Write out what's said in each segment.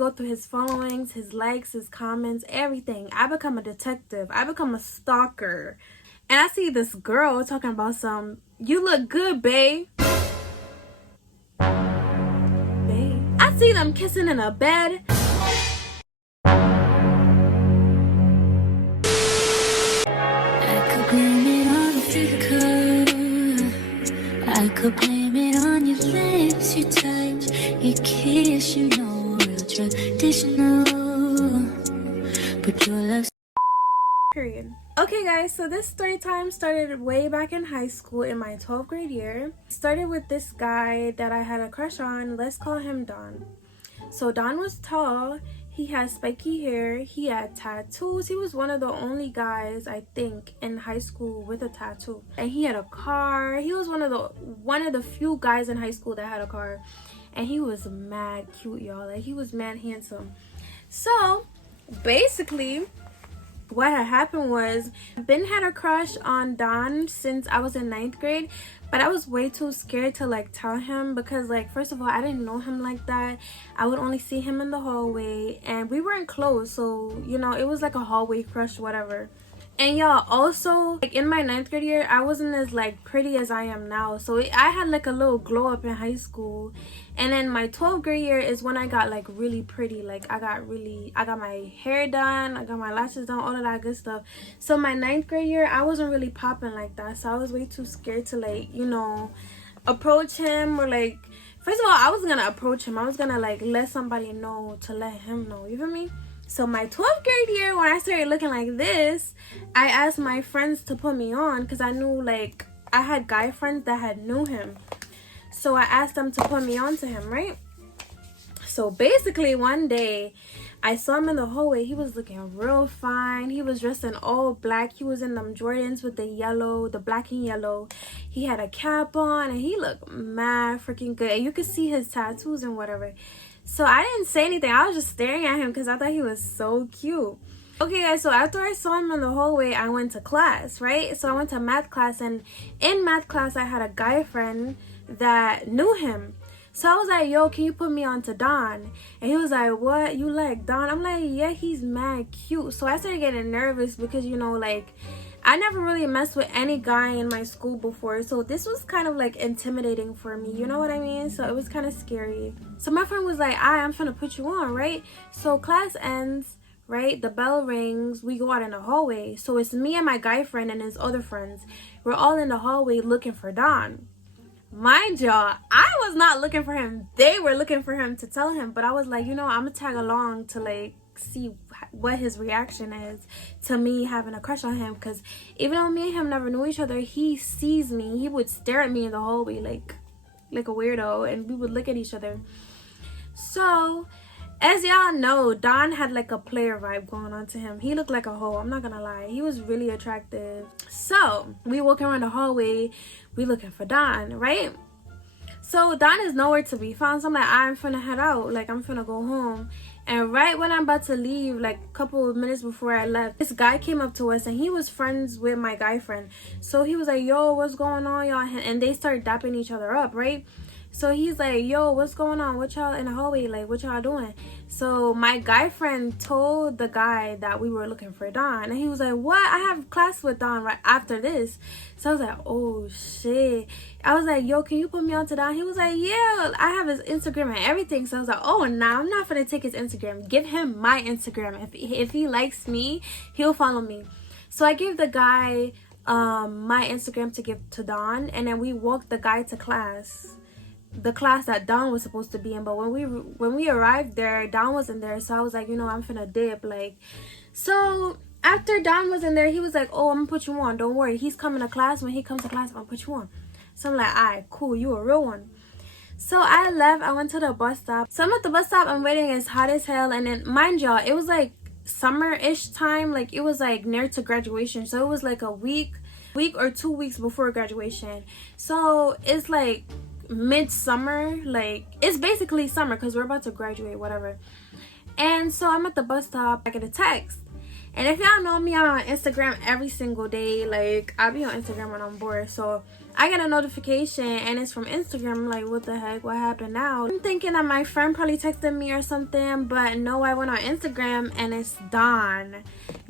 go through his followings, his likes, his comments, everything. I become a detective. I become a stalker. And I see this girl talking about some, you look good, babe. Babe. I see them kissing in a bed. I could blame it on your lips, your touch, your kiss, you know, real traditional. But your love's Period. Okay guys, so this story time started way back in high school in my 12th grade year. It started with this guy that I had a crush on. Let's call him Don. So Don was tall, he had spiky hair, he had tattoos. He was one of the only guys, I think, in high school with a tattoo. And he had a car. He was one of the few guys in high school that had a car. And he was mad cute, y'all. Like, he was mad handsome. So basically what had happened was, Ben had a crush on Don since I was in 9th grade, but I was way too scared to like tell him because, like, first of all, I didn't know him like that. I would only see him in the hallway and we weren't close, so you know, it was like a hallway crush, whatever. And y'all, also, like, in my 9th grade year, I wasn't as like pretty as I am now, so I had like a little glow up in high school. And then my 12th grade year is when I got like really pretty. Like, I got my hair done, I got my lashes done, all of that good stuff. So my 9th grade year, I wasn't really popping like that, so I was way too scared to, like, you know, approach him. Or like, first of all, I wasn't gonna approach him, I was gonna like let somebody know to let him know, you feel me? So my 12th grade year, when I started looking like this, I asked my friends to put me on because I knew, like, I had guy friends that had knew him. So I asked them to put me on to him, right? So basically one day, I saw him in the hallway. He was looking real fine. He was dressed in all black. He was in them Jordans with the black and yellow. He had a cap on and he looked mad freaking good. And you could see his tattoos and whatever. So I didn't say anything. I was just staring at him because I thought he was so cute. Okay guys, so after I saw him in the hallway, I went to class, right? So I went to math class, and in math class I had a guy friend that knew him. So I was like, yo, can you put me on to Don? And he was like, what, you like Don? I'm like, yeah, he's mad cute. So I started getting nervous because, you know, like, I never really messed with any guy in my school before, so this was kind of like intimidating for me, you know what I mean? So it was kind of scary. So my friend was like, I'm finna put you on, right? So class ends, right? The bell rings, we go out in the hallway. So it's me and my guy friend and his other friends. We're all in the hallway looking for Don. Mind y'all, I was not looking for him. They were looking for him to tell him, but I was like, you know, I'm gonna tag along to like see what his reaction is to me having a crush on him, because even though me and him never knew each other, he sees me. He would stare at me in the hallway like a weirdo, and we would look at each other. So as y'all know, Don had like a player vibe going on to him. He looked like a hoe, I'm not gonna lie. He was really attractive. So we walking around the hallway, we looking for Don, right? So Don is nowhere to be found. So I'm like, I'm finna head out, like I'm finna go home. And right when I'm about to leave, like a couple of minutes before I left, this guy came up to us and he was friends with my guy friend. So he was like, yo, what's going on, y'all? And they started dapping each other up, right? So he's like, yo, what's going on? What y'all in the hallway? Like, what y'all doing? So my guy friend told the guy that we were looking for Don. And he was like, what? I have class with Don right after this. So I was like, oh, shit. I was like, yo, can you put me on to Don? He was like, yeah, I have his Instagram and everything. So I was like, oh, nah, I'm not going to take his Instagram. Give him my Instagram. If he likes me, he'll follow me. So I gave the guy my Instagram to give to Don. And then we walked the guy to class. The class that Don was supposed to be in, but when we arrived there, Don wasn't there. So I was like, you know, I'm finna dip, like. So after Don was in there, he was like, oh, I'm gonna put you on, don't worry, he's coming to class. When he comes to class, I'm gonna put you on. So I'm like, all right, cool, you a real one. So I left, I went to the bus stop. So I'm at the bus stop, I'm waiting, it's hot as hell. And then mind y'all, it was like summer-ish time, like it was like near to graduation. So it was like a week or 2 weeks before graduation. So it's like midsummer, like it's basically summer because we're about to graduate, whatever. And so I'm at the bus stop, I get a text. And if y'all know me, I'm on Instagram every single day. Like, I'll be on Instagram when I'm bored. So I get a notification and it's from Instagram. I'm like, what the heck? What happened now? I'm thinking that my friend probably texted me or something, but no, I went on Instagram and it's Don.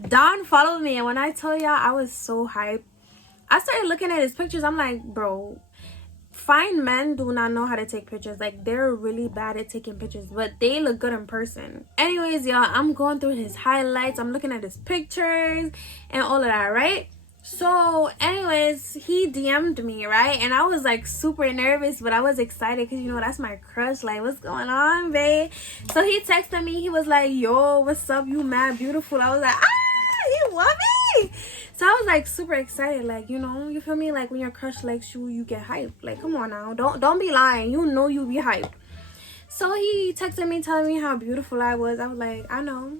Don followed me, and when I tell y'all, I was so hyped. I started looking at his pictures. I'm like, bro, fine men do not know how to take pictures. Like, they're really bad at taking pictures, but they look good in person. Anyways, y'all, I'm going through his highlights. I'm looking at his pictures and all of that, right? So anyways, he DM'd me, right? And I was like super nervous, but I was excited because, you know, that's my crush. Like, what's going on, babe? So he texted me. He was like, yo, what's up? You mad beautiful. I was like, he want me. So I was like super excited. Like, you know, you feel me? Like when your crush likes you, you get hyped. Like, come on now. Don't be lying. You know you be hyped. So he texted me telling me how beautiful I was. I was like, I know,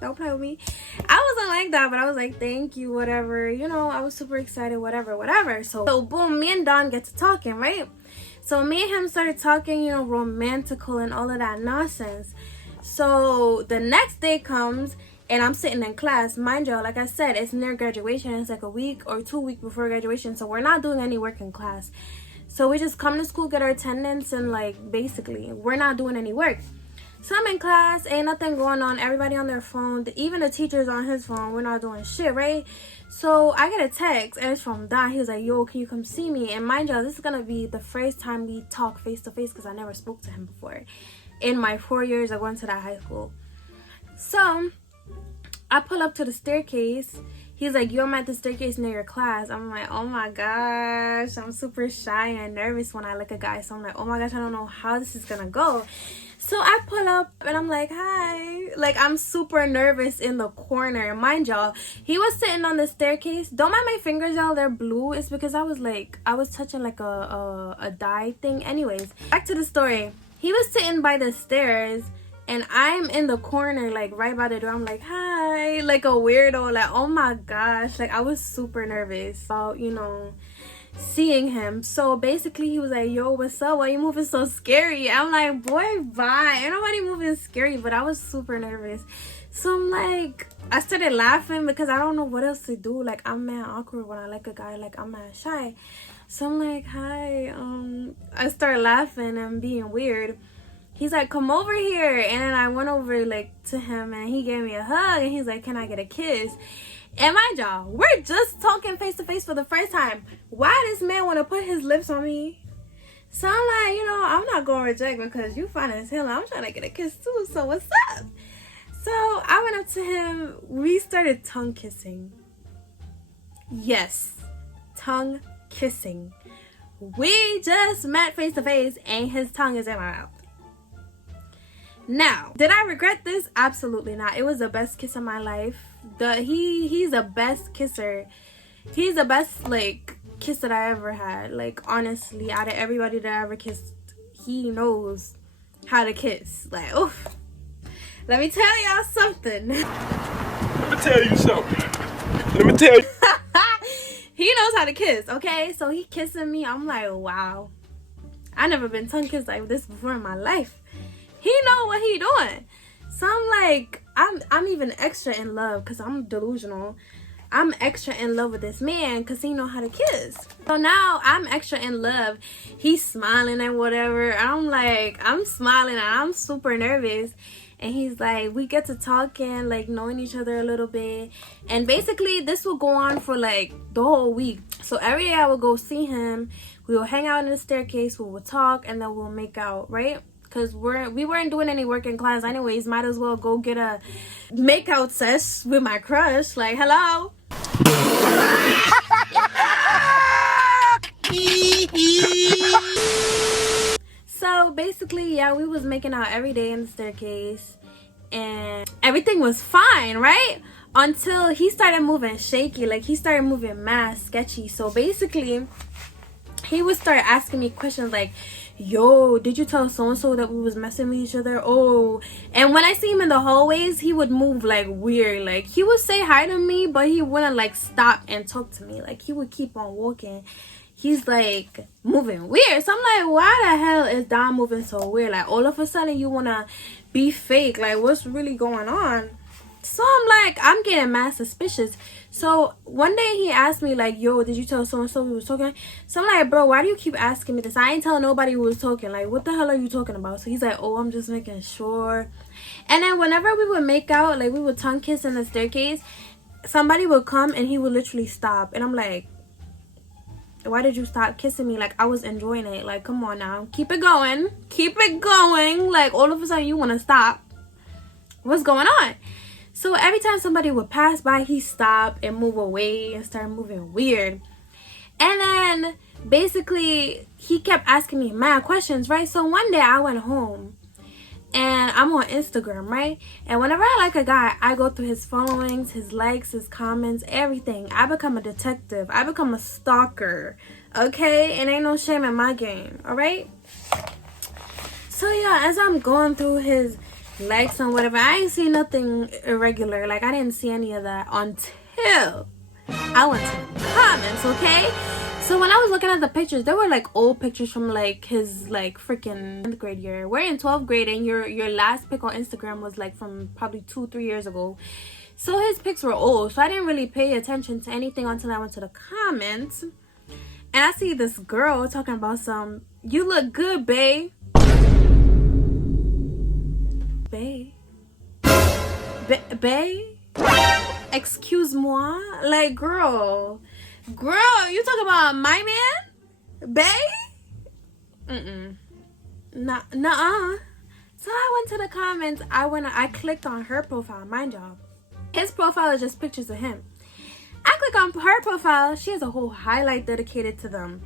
don't play with me. I wasn't like that, but I was like, thank you, whatever, you know. I was super excited, whatever. So boom, me and Don get to talking, right? So me and him started talking, you know, romantical and all of that nonsense. So the next day comes and I'm sitting in class. Mind y'all, like I said, it's near graduation. It's like a week or 2 weeks before graduation, so we're not doing any work in class. So we just come to school, get our attendance, and like basically we're not doing any work. So I'm in class, ain't nothing going on, everybody on their phone, even the teacher's on his phone, we're not doing shit, right? So I get a text and it's from Don. He was like, yo, can you come see me? And mind y'all, this is gonna be the first time we talk face to face because I never spoke to him before in my 4 years of going to that high school. So I pull up to the staircase. He's like, yo, I'm at the staircase near your class. I'm like, oh my gosh, I'm super shy and nervous when I look at guys. So I'm like, oh my gosh, I don't know how this is gonna go. So I pull up and I'm like, hi. Like, I'm super nervous in the corner. Mind y'all, he was sitting on the staircase. Don't mind my fingers, y'all, they're blue. It's because I was touching like a dye thing. Anyways, back to the story. He was sitting by the stairs and I'm in the corner, like right by the door. I'm like, hi, like a weirdo. Like, oh my gosh, like I was super nervous about, you know, seeing him. So basically he was like, yo, what's up? Why you moving so scary? I'm like, boy, bye. Ain't nobody moving scary, but I was super nervous. So I'm like, I started laughing because I don't know what else to do. Like, I'm mad awkward when I like a guy. Like, I'm mad shy. So I'm like, hi. I started laughing and being weird. He's like, come over here. And then I went over like to him and he gave me a hug and he's like, can I get a kiss? And mind y'all, we're just talking face to face for the first time. Why this man want to put his lips on me? So I'm like, you know, I'm not going to reject because you fine as hell. I'm trying to get a kiss too. So what's up? So I went up to him. We started tongue kissing. Yes, tongue kissing. We just met face to face and his tongue is in my mouth. Now, did I regret this? Absolutely not. It was the best kiss of my life. He's the best kisser. He's the best like kiss that I ever had. Like, honestly, out of everybody that I ever kissed, he knows how to kiss. Like, oof. Let me tell y'all something. Let me tell you something. Let me tell you. He knows how to kiss, okay? So he kissing me. I'm like, wow. I never been tongue kissed like this before in my life. He know what he doing. So I'm like, I'm even extra in love because I'm delusional. I'm extra in love with this man because he know how to kiss. So now I'm extra in love. He's smiling and whatever. I'm like, I'm smiling and I'm super nervous. And he's like, we get to talking, like knowing each other a little bit. And basically this will go on for like the whole week. So every day I will go see him. We will hang out in the staircase. We will talk and then we'll make out, right? Because we weren't doing any work in class anyways. Might as well go get a makeout sesh with my crush. Like, hello. So basically, yeah, we was making out every day in the staircase. And everything was fine, right? Until he started moving shaky. Like, he started moving mad sketchy. So basically, he would start asking me questions like, yo, did you tell so-and-so that we was messing with each other? Oh. And when I see him in the hallways, he would move like weird. Like, he would say hi to me, but he wouldn't like stop and talk to me. Like, he would keep on walking. He's like moving weird. So I'm like, why the hell is Don moving so weird? Like, all of a sudden you wanna be fake. Like, what's really going on? So I'm like, I'm getting mad suspicious. So one day he asked me like, yo, did you tell so and so we was talking? So I'm like, bro, why do you keep asking me this? I ain't telling nobody we was talking. Like, what the hell are you talking about? So he's like, oh, I'm just making sure. And then whenever we would make out, like we would tongue kiss in the staircase, somebody would come and he would literally stop. And I'm like, why did you stop kissing me? Like, I was enjoying it. Like, come on now, keep it going, keep it going. Like, all of a sudden you want to stop. What's going on? So every time somebody would pass by, he stopped and move away and start moving weird. And then basically he kept asking me mad questions, right? So one day I went home and I'm on Instagram, right? And whenever I like a guy, I go through his followings, his likes, his comments, everything. I become a detective. I become a stalker, okay? And ain't no shame in my game, all right? So yeah, as I'm going through his likes and whatever, I ain't see nothing irregular. Like, I didn't see any of that until I went to the comments, okay? So when I was looking at the pictures, there were like old pictures from like his like freaking 10th grade year. We're in 12th grade and your last pic on Instagram was like from probably 2-3 years ago. So his pics were old, so I didn't really pay attention to anything until I went to the comments. And I see this girl talking about some, you look good, bae. Bae? Excuse moi? Like, girl, you talk about my man? Bae? Nuh-uh. So I went to the comments. I clicked on her profile, mind y'all. His profile is just pictures of him. I click on her profile. She has a whole highlight dedicated to them.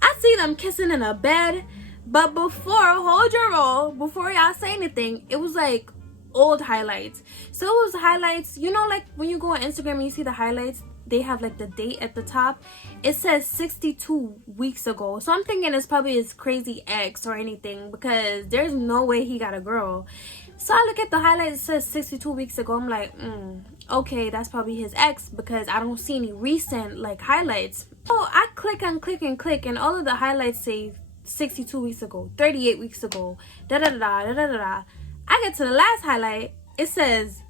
I see them kissing in a bed. But hold your roll, before y'all say anything, it was like old highlights. So it was highlights, you know, like when you go on Instagram and you see the highlights, they have like the date at the top. It says 62 weeks ago. So I'm thinking it's probably his crazy ex or anything, because there's no way he got a girl. So I look at the highlights, it says 62 weeks ago. I'm like, okay, that's probably his ex, because I don't see any recent like highlights. So I click and click and click, and all of the highlights say 62 weeks ago, 38 weeks ago, da da da da da da da. I get to the last highlight, it says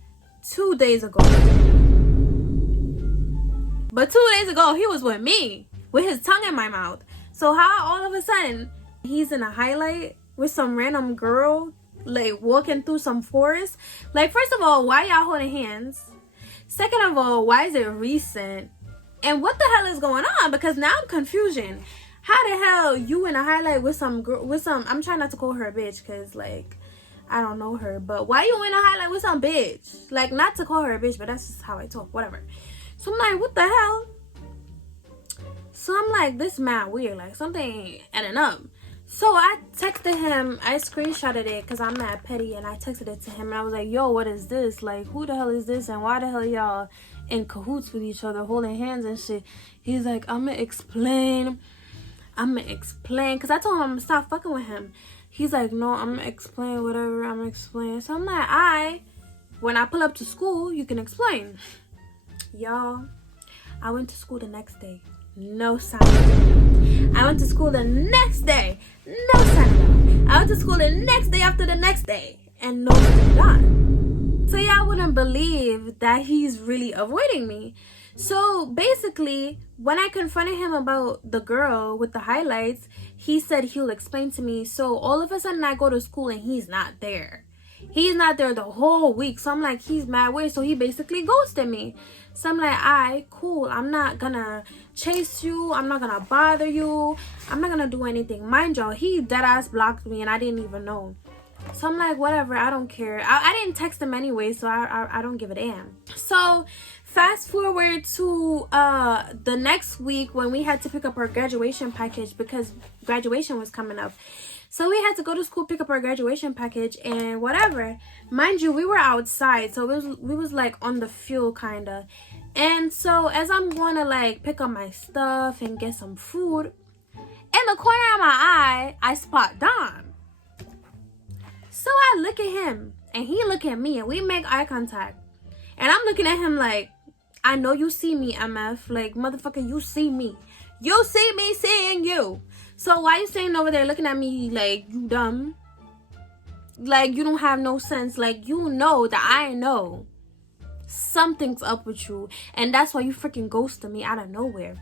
2 days ago. But 2 days ago, he was with me, with his tongue in my mouth. So how all of a sudden, he's in a highlight with some random girl, like walking through some forest? Like, first of all, why y'all holding hands? Second of all, why is it recent? And what the hell is going on? Because now I'm confusion. How the hell you in a highlight with some girl, I'm trying not to call her a bitch, because like I don't know her, but why you in a highlight with some bitch? Like, not to call her a bitch, but that's just how I talk, whatever. So I'm like, what the hell? So I'm like, this mad weird, like something ain't adding up. So I texted him, I screenshotted it because I'm mad petty, and I texted it to him and I was like, yo, what is this? Like, who the hell is this, and why the hell y'all in cahoots with each other, holding hands and shit? He's like, I'ma explain, because I told him I'm gonna stop fucking with him. He's like, no, I'm gonna explain whatever, I'm gonna explain. So I'm like, when I pull up to school, you can explain. Y'all, I went to school the next day, no sign. I went to school the next day, no sign. I went to school the next day after the next day, and no sign done. So y'all wouldn't believe that he's really avoiding me. So basically, when I confronted him about the girl with the highlights, he said he'll explain to me. So all of a sudden I go to school and he's not there. He's not there the whole week. So I'm like, he's mad weird. So he basically ghosted me. So I'm like, alright, cool. I'm not gonna chase you. I'm not gonna bother you. I'm not gonna do anything. Mind y'all, he deadass blocked me and I didn't even know. So I'm like, whatever, I don't care. I didn't text him anyway, so I don't give a damn. So fast forward to the next week when we had to pick up our graduation package because graduation was coming up. So we had to go to school, pick up our graduation package and whatever. Mind you, we were outside, so we was like on the field kinda. And so as I'm going to like pick up my stuff and get some food, in the corner of my eye, I spot Don. So I look at him and he look at me and we make eye contact. And I'm looking at him like, I know you see me, MF. Like, motherfucker, you see me. You see me seeing you. So why you standing over there looking at me like you dumb? Like you don't have no sense. Like, you know that I know something's up with you, and that's why you freaking ghosted me out of nowhere.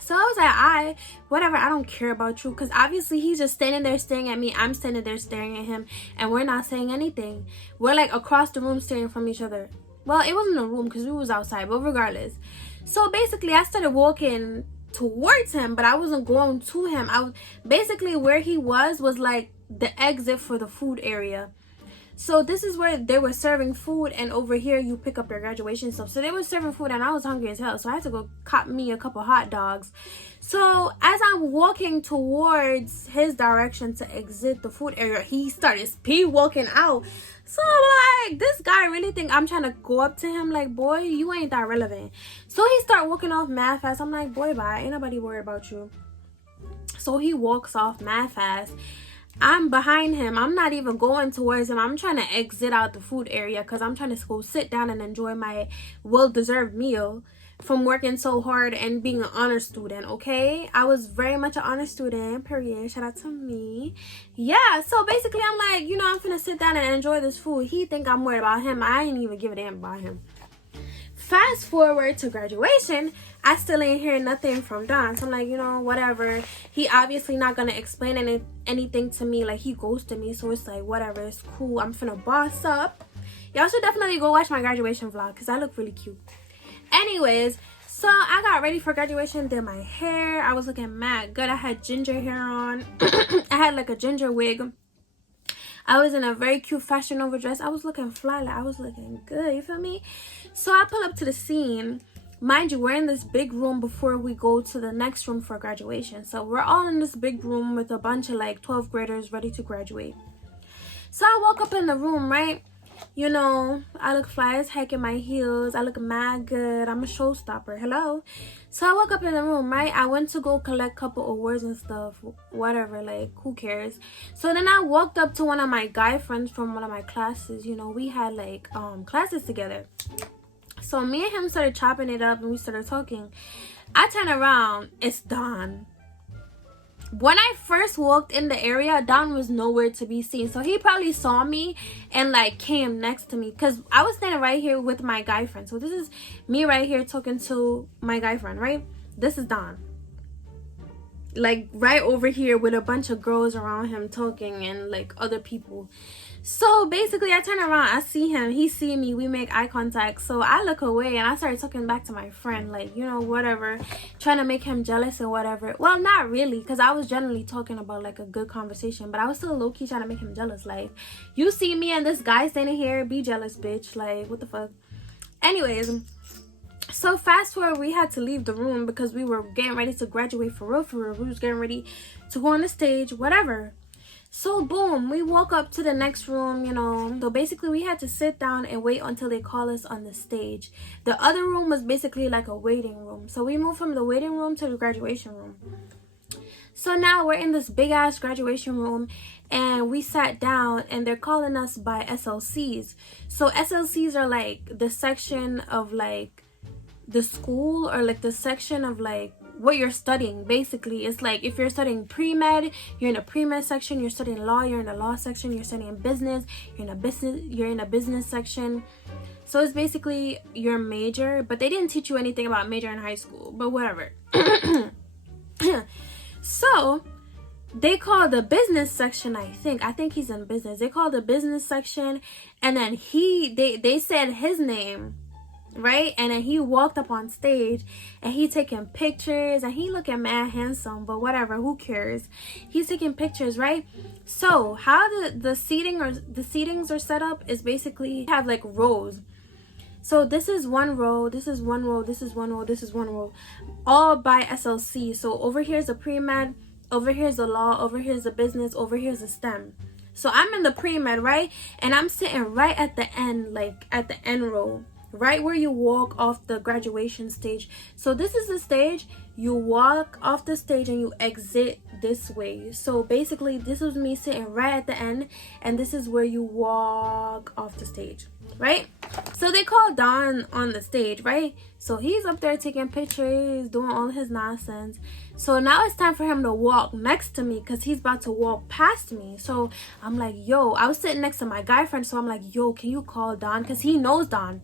So I was like, whatever, I don't care about you, because obviously he's just standing there staring at me, I'm standing there staring at him, and we're not saying anything. We're like across the room staring from each other. Well, it wasn't a room because we was outside, but regardless. So basically I started walking towards him, but I wasn't going to him. I was basically, where he was like the exit for the food area. So this is where they were serving food, and over here you pick up your graduation stuff. So they were serving food, and I was hungry as hell, so I had to go cop me a couple hot dogs. So as I'm walking towards his direction to exit the food area, he started speed walking out. So I'm like, this guy really think I'm trying to go up to him like, boy, you ain't that relevant. So he start walking off mad fast. I'm like, boy, bye, ain't nobody worried about you. So he walks off mad fast. I'm behind him. I'm not even going towards him. I'm trying to exit out the food area because I'm trying to go sit down and enjoy my well-deserved meal from working so hard and being an honor student. Okay, I was very much an honor student, period. Shout out to me. Yeah, so basically I'm like, you know, I'm finna sit down and enjoy this food. He think I'm worried about him. I ain't even give a damn about him. Fast forward to graduation, I still ain't hearing nothing from Don. So I'm like, you know, whatever. He obviously not gonna explain anything to me. Like, he ghosted me, so it's like, whatever, it's cool. I'm finna boss up. Y'all should definitely go watch my graduation vlog because I look really cute. Anyways, so I got ready for graduation, did my hair. I was looking mad good. I had ginger hair on. I had like a ginger wig. I was in a very cute Fashion Nova dress. I was looking fly, like I was looking good, you feel me? So I pull up to the scene. Mind you, we're in this big room before we go to the next room for graduation. So we're all in this big room with a bunch of like 12th graders ready to graduate. So I walk up in the room, right? You know, I look fly as heck in my heels. I look mad good. I'm a showstopper. Hello. So I woke up in the room, right? I went to go collect a couple awards and stuff. Whatever, like, who cares? So then I walked up to one of my guy friends from one of my classes. You know, we had like classes together. So me and him started chopping it up and we started talking. I turn around, it's Don. When I first walked in the area, Don was nowhere to be seen. So he probably saw me and like came next to me, because I was standing right here with my guy friend. So this is me right here talking to my guy friend, right? This is Don. Like right over here with a bunch of girls around him talking and like other people. So basically I turn around, I see him, he see me, we make eye contact. So I look away and I started talking back to my friend, like, you know, whatever, trying to make him jealous and whatever. Well, not really, because I was generally talking about like a good conversation, but I was still low-key trying to make him jealous. Like, you see me and this guy standing here, be jealous, bitch. Like, what the fuck? Anyways, so fast forward, we had to leave the room because we were getting ready to graduate for real, for real. We was getting ready to go on the stage, whatever. So boom, we walk up to the next room, you know. So basically we had to sit down and wait until they call us on the stage. The other room was basically like a waiting room. So we moved from the waiting room to the graduation room. So now we're in this big ass graduation room and we sat down and they're calling us by SLCs. So SLCs are like the section of like the school, or like the section of like what you're studying. Basically, it's like if you're studying pre-med, you're in a pre-med section. You're studying law, you're in the law section. You're studying business, you're in a business section. So it's basically your major, but they didn't teach you anything about major in high school, but whatever. So they call the business section, I think he's in business, they call the business section, and then they said his name, right? And then he walked up on stage and he taking pictures and he looking mad handsome, but whatever, who cares? He's taking pictures, right? So how the seatings are set up is basically have like rows. So this is one row, this is one row, this is one row, this is one row, all by SLC. So over here's the pre-med, over here's the law, over here's the business, over here's the STEM. So I'm in the pre-med, right? And I'm sitting right at the end, like at the end row, right where you walk off the graduation stage. So this is the stage. You walk off the stage and you exit this way. So basically this was me sitting right at the end, and this is where you walk off the stage, right? So they called Don on the stage, right? So he's up there taking pictures, doing all his nonsense. So now it's time for him to walk next to me because he's about to walk past me. So I'm like, yo, I was sitting next to my guy friend, so I'm like, yo, can you call Don? Because he knows Don.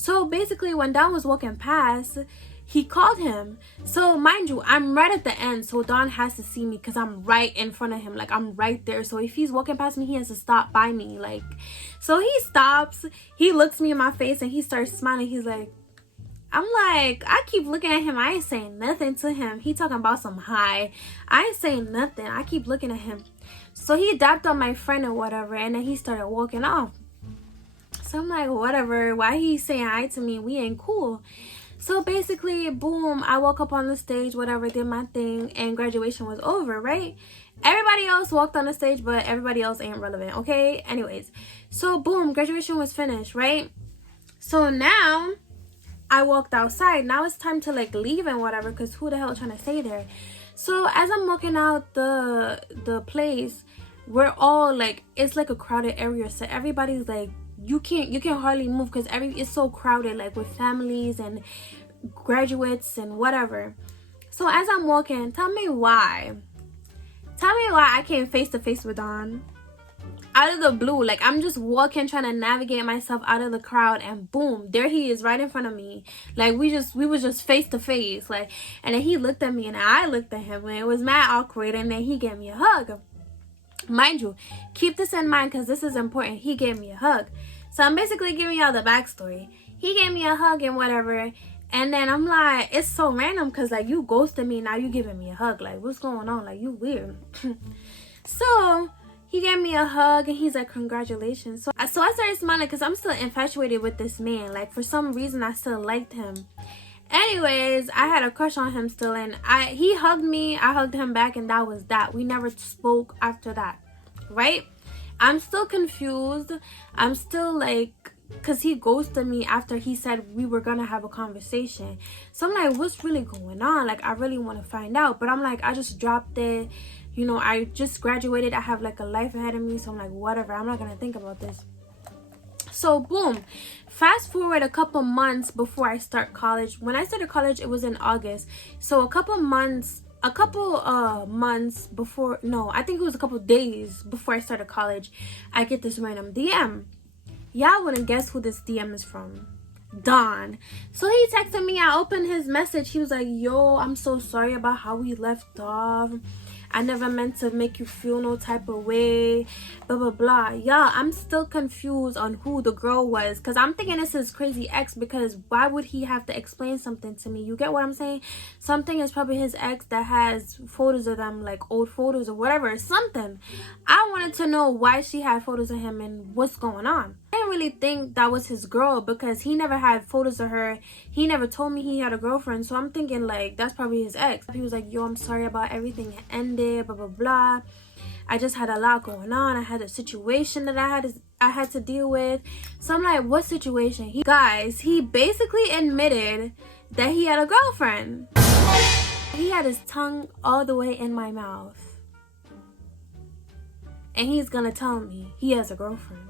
So basically when Don was walking past, he called him. So mind you, I'm right at the end, so Don has to see me because I'm right in front of him, like I'm right there. So if he's walking past me, he has to stop by me, like. So he stops, he looks me in my face and he starts smiling. He's like, I'm like, I keep looking at him, I ain't saying nothing to him. He talking about some hi, I ain't saying nothing. I keep looking at him. So he dapped on my friend or whatever, and then he started walking off. So I'm like, whatever, why he saying hi to me? We ain't cool. So basically, boom, I woke up on the stage, whatever, did my thing, and graduation was over, right? Everybody else walked on the stage, but everybody else ain't relevant, okay? Anyways, so boom, graduation was finished, right? So now I walked outside. Now it's time to like leave and whatever, because who the hell trying to stay there? So as I'm walking out the place, we're all like, it's like a crowded area, so everybody's like, you can't hardly move because it's so crowded, like with families and graduates and whatever. So as I'm walking, tell me why I came face to face with Don out of the blue. Like I'm just walking, trying to navigate myself out of the crowd, and boom, there he is right in front of me. Like we was just face to face, like. And then he looked at me and I looked at him, and it was mad awkward. And then he gave me a hug. Mind you, keep this in mind because this is important. He gave me a hug. So I'm basically giving y'all the backstory. He gave me a hug and whatever. And then I'm like, it's so random because like you ghosted me, now you giving me a hug. Like what's going on? Like you weird. So he gave me a hug and he's like, congratulations. So I started smiling because I'm still infatuated with this man. Like for some reason I still liked him. Anyways, I had a crush on him still, and he hugged me, I hugged him back, and that was that. We never spoke after that, right? I'm still confused. I'm still like, because he ghosted me after he said we were gonna have a conversation. So I'm like, what's really going on? Like I really want to find out, but I'm like, I just dropped it, you know, I just graduated, I have like a life ahead of me, so I'm like, whatever, I'm not gonna think about this. So boom, fast forward a couple months before I start college. When I started college, it was in August. So a couple months before, no, I think it was a couple days before I started college, I get this random DM. Y'all wouldn't guess who this DM is from. Don. So he texted me, I opened his message. He was like, yo, I'm so sorry about how we left off. I never meant to make you feel no type of way, blah blah blah. Y'all, I'm still confused on who the girl was, because I'm thinking this is crazy ex, because why would he have to explain something to me? You get what I'm saying? Something is probably his ex that has photos of them, like old photos or whatever, something. I wanted to know why she had photos of him and what's going on. I didn't really think that was his girl because he never had photos of her. He never told me he had a girlfriend, so I'm thinking like that's probably his ex. He was like, yo, I'm sorry about everything that ended, blah blah blah. I just had a lot going on. I had a situation that I had to deal with. So I'm like, what situation? He basically admitted that he had a girlfriend. He had his tongue all the way in my mouth, and he's gonna tell me he has a girlfriend.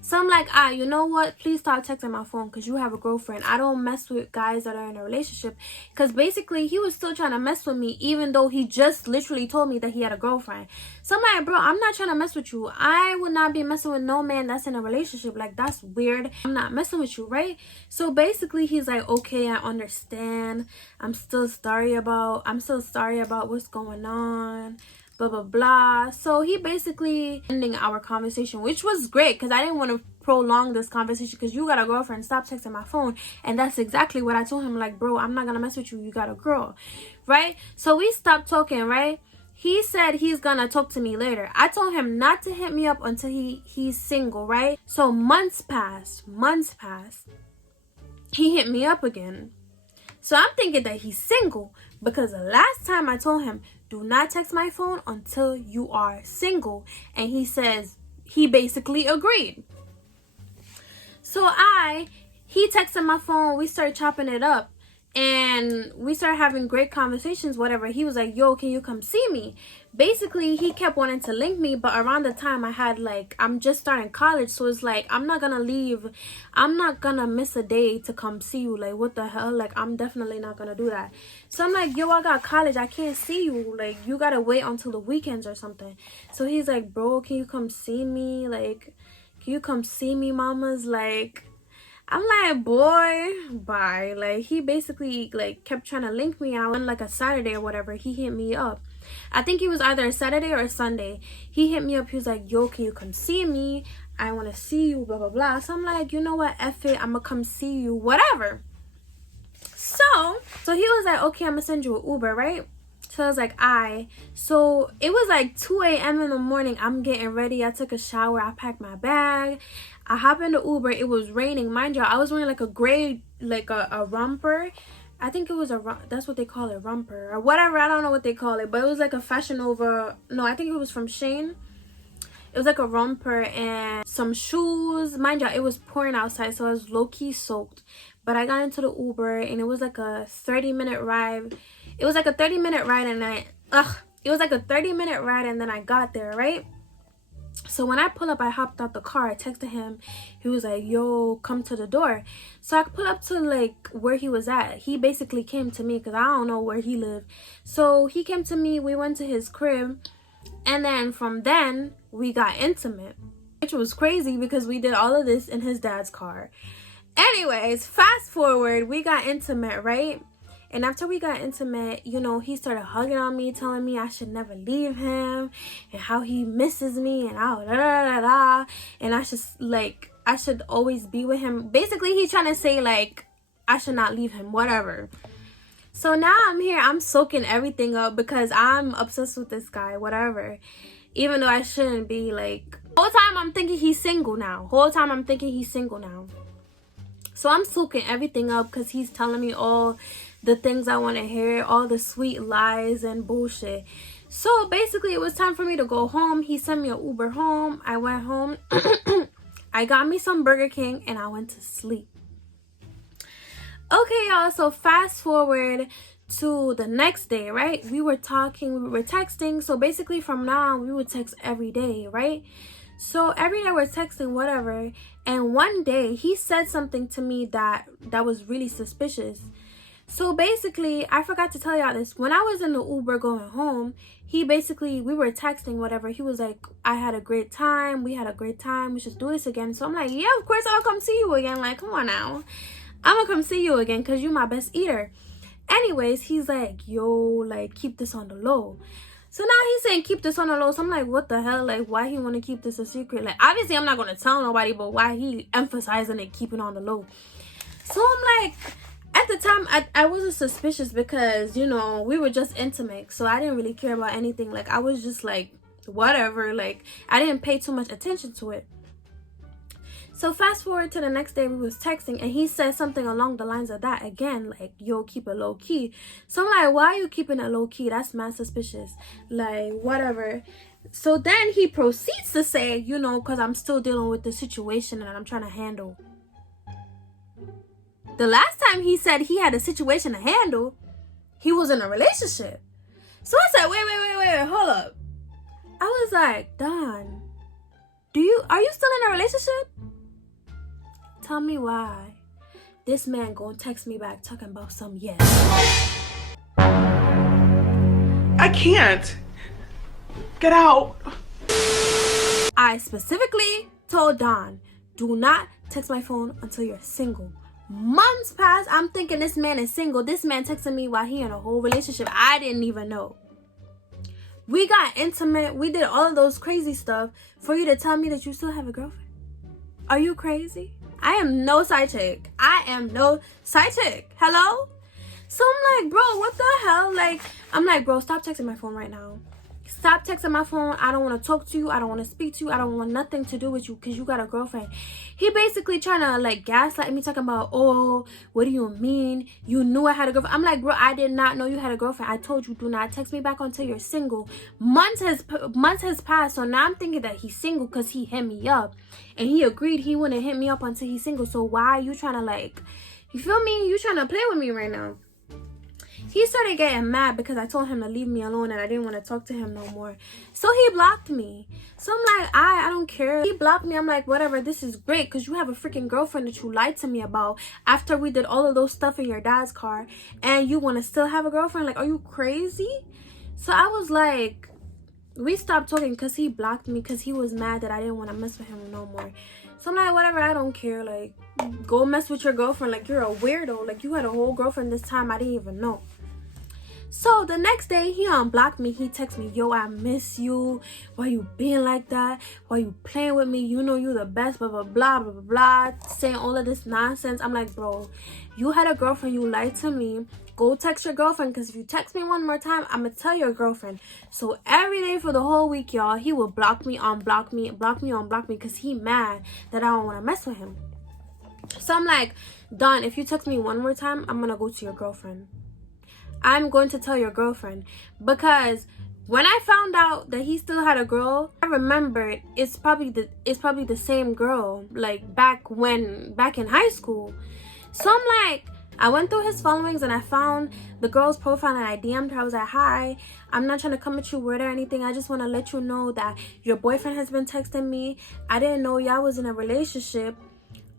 So I'm like, you know what? Please stop texting my phone because you have a girlfriend. I don't mess with guys that are in a relationship. Because basically, he was still trying to mess with me even though he just literally told me that he had a girlfriend. So I'm like, bro, I'm not trying to mess with you. I would not be messing with no man that's in a relationship. Like, that's weird. I'm not messing with you, right? So basically, he's like, okay, I understand. I'm still sorry about what's going on. Blah blah blah. So he basically ending our conversation, which was great because I didn't want to prolong this conversation because you got a girlfriend, stop texting my phone. And that's exactly what I told him, like, bro, I'm not gonna mess with you, you got a girl, right? So we stopped talking, right? He said he's gonna talk to me later. I told him not to hit me up until he's single, right? So months passed. He hit me up again. So I'm thinking that he's single because the last time I told him, do not text my phone until you are single. And he basically agreed. So he texted my phone, we started chopping it up. And we started having great conversations, whatever. He was like, yo, can you come see me? Basically, he kept wanting to link me, but around the time I'm just starting college, so it's like, I'm not gonna leave. I'm not gonna miss a day to come see you. Like, what the hell? Like, I'm definitely not gonna do that. So I'm like, yo, I got college. I can't see you. Like, you gotta wait until the weekends or something. So he's like, bro, can you come see me? Like, can you come see me, mamas? Like, I'm like, boy, bye. Like, he basically like kept trying to link me out on like a Saturday or whatever. He hit me up. I think it was either a Saturday or a Sunday. He hit me up. He was like, yo, can you come see me? I want to see you, blah blah blah. So I'm like, you know what, F it, I'm gonna come see you, whatever. So he was like, okay, I'm gonna send you an Uber, right? So I was like, so it was like 2 a.m. in the morning. I'm getting ready. I took a shower. I packed my bag. I hop in the Uber. It was raining. Mind you, I was wearing like a gray, like a romper. I think it was that's what they call it, romper or whatever. I don't know what they call it, but it was like a Fashion Nova. No, I think it was from Shane. It was like a romper and some shoes. Mind you, it was pouring outside, so I was low-key soaked. But I got into the Uber and it was like a 30-minute ride. It was like a 30-minute ride and it was like a 30-minute ride and then I got there, right? So when I pull up, I hopped out the car. I texted him. He was like, yo, come to the door. So I pulled up to like where he was at. He basically came to me because I don't know where he lived. So he came to me. We went to his crib. And then from then, we got intimate. Which was crazy because we did all of this in his dad's car. Anyways, fast forward, we got intimate, right? And after we got intimate, you know, he started hugging on me, telling me I should never leave him and how he misses me and and I should always be with him. Basically, he's trying to say like I should not leave him, whatever. So now I'm here, I'm soaking everything up because I'm obsessed with this guy, whatever. Even though I shouldn't be. Like, whole time I'm thinking he's single now. So I'm soaking everything up because he's telling me all the things I want to hear, all the sweet lies and bullshit. So basically it was time for me to go home. He sent me an Uber home. I went home. I got me some Burger King and I went to sleep. Okay, y'all, so fast forward to the next day, right? We were talking, we were texting. So basically from now on, we would text every day, right? So every day we're texting, whatever. And one day he said something to me that was really suspicious. So basically, I forgot to tell y'all this. When I was in the Uber going home, we were texting, whatever. He was like, I had a great time. We had a great time. We should do this again. So I'm like, yeah, of course I'll come see you again. Like, come on now. I'm gonna come see you again because you're my best eater. Anyways, he's like, yo, like, keep this on the low. So now he's saying keep this on the low. So I'm like, what the hell? Like, why he want to keep this a secret? Like, obviously I'm not going to tell nobody, but why he emphasizing it, keeping on the low? So I'm like, at the time, I wasn't suspicious because, you know, we were just intimate. So I didn't really care about anything. Like, I was just like, whatever. Like, I didn't pay too much attention to it. So fast forward to the next day, we was texting and he said something along the lines of that again, like, yo, keep it low key. So I'm like, why are you keeping it low key? That's mad suspicious. Like, whatever. So then he proceeds to say, you know, because I'm still dealing with the situation and I'm trying to handle. The last time he said he had a situation to handle, he was in a relationship. So I said, wait, hold up. I was like, Don, are you still in a relationship? Tell me why this man gonna text me back talking about some yes. I can't. Get out. I specifically told Don, do not text my phone until you're single. Months passed. I'm thinking this man is single. This man texting me while he in a whole relationship. I didn't even know. We got intimate. We did all of those crazy stuff for you to tell me that you still have a girlfriend. Are you crazy? I am no side chick. Hello? So I'm like, bro, what the hell? Like, I'm like, bro, stop texting my phone right now. Stop texting my phone. I don't want to talk to you. I don't want to speak to you. I don't want nothing to do with you because you got a girlfriend. He basically trying to like gaslight me, talking about, oh, what do you mean? You knew I had a girlfriend. I'm like, bro, I did not know you had a girlfriend. I told you, do not text me back until you're single. Months has passed. So now I'm thinking that he's single because he hit me up. And he agreed he wouldn't hit me up until he's single. So why are you trying to like, you feel me? You trying to play with me right now. He started getting mad because I told him to leave me alone and I didn't want to talk to him no more. So he blocked me. So I'm like, I don't care. He blocked me. I'm like, whatever, this is great because you have a freaking girlfriend that you lied to me about after we did all of those stuff in your dad's car and you want to still have a girlfriend? Like, are you crazy? So I was like, we stopped talking because he blocked me because he was mad that I didn't want to mess with him no more. So I'm like, whatever, I don't care. Like, go mess with your girlfriend. Like, you're a weirdo. Like, you had a whole girlfriend this time. I didn't even know. So the next day, he unblocked me. He texted me, yo, I miss you. Why you being like that? Why you playing with me? You know you the best, blah, blah, blah, blah, blah, blah. Saying all of this nonsense. I'm like, bro, you had a girlfriend. You lied to me. Go text your girlfriend, because if you text me one more time, I'm going to tell your girlfriend. So every day for the whole week, y'all, he will block me, unblock me, block me, unblock me, because he mad that I don't want to mess with him. So I'm like, Don, if you text me one more time, I'm going to go to your girlfriend. I'm going to tell your girlfriend, because when I found out that he still had a girl, I remembered it's probably the same girl, like back in high school. So I'm like, I went through his followings and I found the girl's profile and I DM'd her. I was like, hi, I'm not trying to come at you weird or anything. I just want to let you know that your boyfriend has been texting me. I didn't know y'all was in a relationship.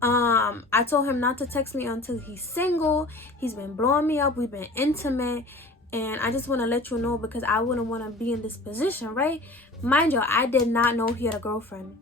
I told him not to text me until he's single. He's been blowing me up. We've been intimate. And I just want to let you know, because I wouldn't want to be in this position, right? Mind you, I did not know he had a girlfriend.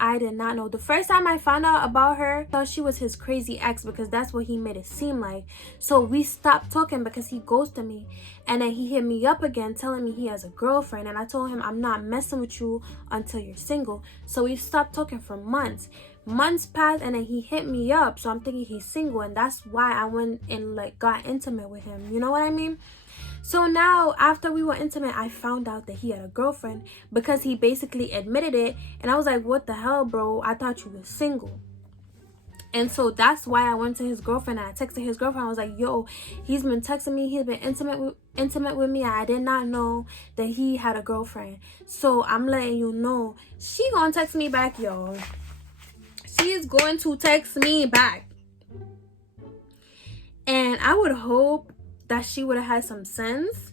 I did not know. The first time I found out about her, I thought she was his crazy ex, because that's what he made it seem like. So we stopped talking because he ghosted me. And then he hit me up again telling me he has a girlfriend. And I told him, I'm not messing with you until you're single. So we stopped talking for months. Months passed and then he hit me up. So I'm thinking he's single. And that's why I went and like got intimate with him. You know what I mean? So now, after we were intimate, I found out that he had a girlfriend, because he basically admitted it. And I was like, what the hell, bro? I thought you were single. And so that's why I went to his girlfriend and I texted his girlfriend. I was like, yo, he's been texting me. He's been intimate with me. I did not know that he had a girlfriend. So I'm letting you know. She gonna text me back, y'all. She is going to text me back. And I would hope that she would have had some sense,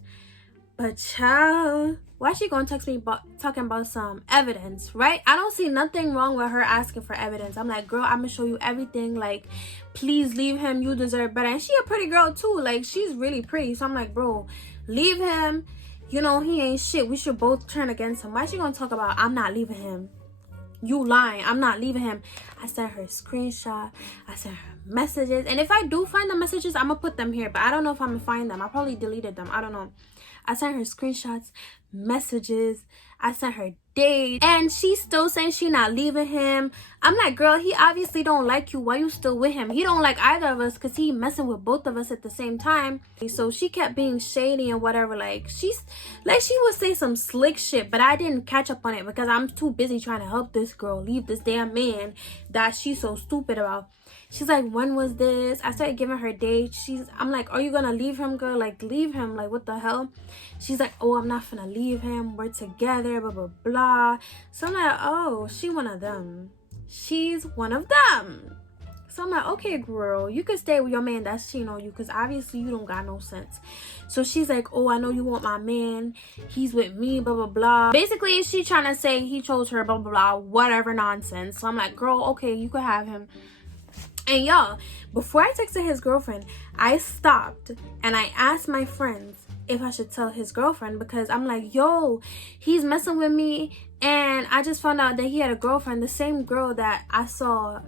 but child, why she gonna text me talking about some evidence, right? I don't see nothing wrong with her asking for evidence. I'm like, girl, I'm gonna show you everything. Like, please leave him. You deserve better. And she a pretty girl too. Like, she's really pretty. So I'm like, bro, leave him. You know, he ain't shit. We should both turn against him. Why she gonna talk about, I'm not leaving him? You lying. I'm not leaving him. I sent her a screenshot. I sent her messages. And if I do find the messages, I'm going to put them here. But I don't know if I'm going to find them. I probably deleted them. I don't know. I sent her screenshots, messages. I sent her date. And she's still saying she not leaving him. I'm like, girl, he obviously don't like you. Why you still with him? He don't like either of us, because he messing with both of us at the same time. So she kept being shady and whatever. Like, she would say some slick shit, but I didn't catch up on it because I'm too busy trying to help this girl leave this damn man that she's so stupid about. She's like, when was this? I started giving her dates. I'm like, are you gonna leave him, girl? Like, leave him. Like, what the hell? She's like, oh, I'm not gonna leave him. We're together, blah, blah, blah. So I'm like, oh, she one of them. She's one of them. So I'm like, okay, girl, you can stay with your man that's cheating on you, because obviously you don't got no sense. So she's like, oh, I know you want my man. He's with me, blah, blah, blah. Basically, she trying to say he chose her, blah, blah, blah, whatever nonsense. So I'm like, girl, okay, you could have him. And y'all, before I texted his girlfriend, I stopped and I asked my friends if I should tell his girlfriend, because I'm like, yo, he's messing with me. And I just found out that he had a girlfriend, the same girl that I saw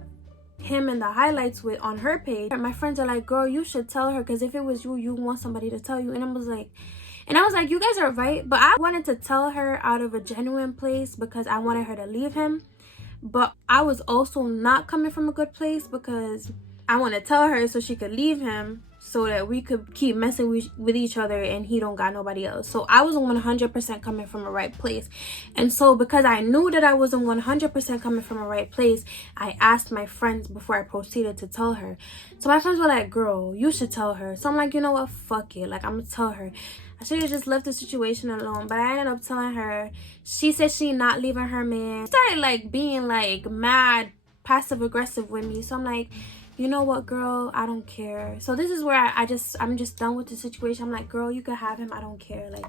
him in the highlights with on her page. And my friends are like, girl, you should tell her, because if it was you, you want somebody to tell you. And I was like, you guys are right. But I wanted to tell her out of a genuine place, because I wanted her to leave him. But I was also not coming from a good place, because I want to tell her so she could leave him, so that we could keep messing with each other and he don't got nobody else. So I wasn't 100% coming from a right place. And so because I knew that I wasn't 100% coming from a right place, I asked my friends before I proceeded to tell her. So my friends were like, girl, you should tell her. So I'm like, you know what? Fuck it. Like, I'm going to tell her. I should have just left the situation alone, but I ended up telling her. She said she not leaving her man. She started like being like mad, passive aggressive with me. So I'm like, you know what, girl, I don't care. So this is where I'm just done with the situation. I'm like, girl, you can have him. I don't care. Like,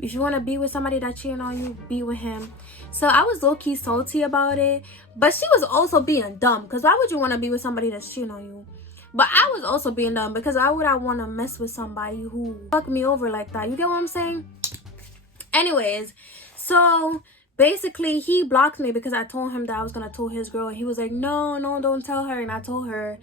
if you want to be with somebody that cheating on you, be with him. So I was low-key salty about it, but she was also being dumb, because why would you want to be with somebody that's cheating on you? But I was also being dumb, because why would I want to mess with somebody who fucked me over like that? You get what I'm saying? Anyways, so basically he blocked me because I told him that I was gonna tell his girl, and he was like, no, don't tell her. And I told her,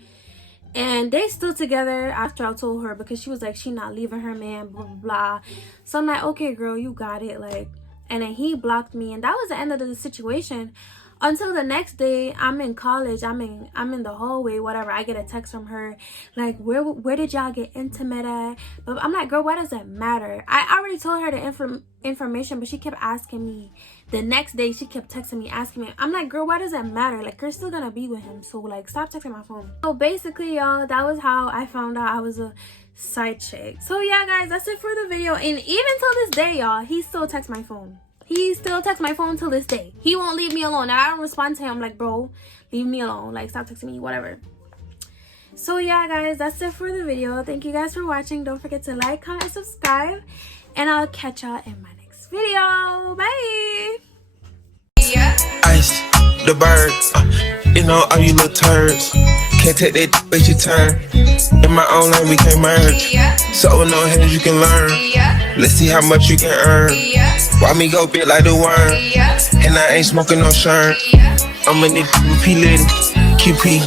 and they still together after I told her, because she was like, she not leaving her man, blah blah blah. So I'm like, okay girl, you got it, like. And then he blocked me, and that was the end of the situation. Until the next day, I'm in college, I'm in the hallway, whatever. I get a text from her like, where did y'all get intimate at? But I'm like, girl, why does that matter? I already told her the information, but she kept asking me. The next day she kept texting me, asking me. I'm like, girl, why does that matter? Like, you're still gonna be with him, so like, stop texting my phone. So basically, y'all, that was how I found out I was a side chick. So yeah guys, that's it for the video. And even till this day, y'all, he still texts my phone. He still texts my phone till this day. He won't leave me alone. And I don't respond to him. I'm like, bro, leave me alone. Like, stop texting me, whatever. So yeah guys, that's it for the video. Thank you guys for watching. Don't forget to like, comment, subscribe, and I'll catch y'all in my next video. Bye. Ice, the birds, you know, all you little turds. Can't take that, but you turn. In my own lane, we can't merge. So with no hands, you can learn. Let's see how much you can earn. Why me go big like the worm? And I ain't smoking no shirt. I'm in the QP,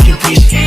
QP.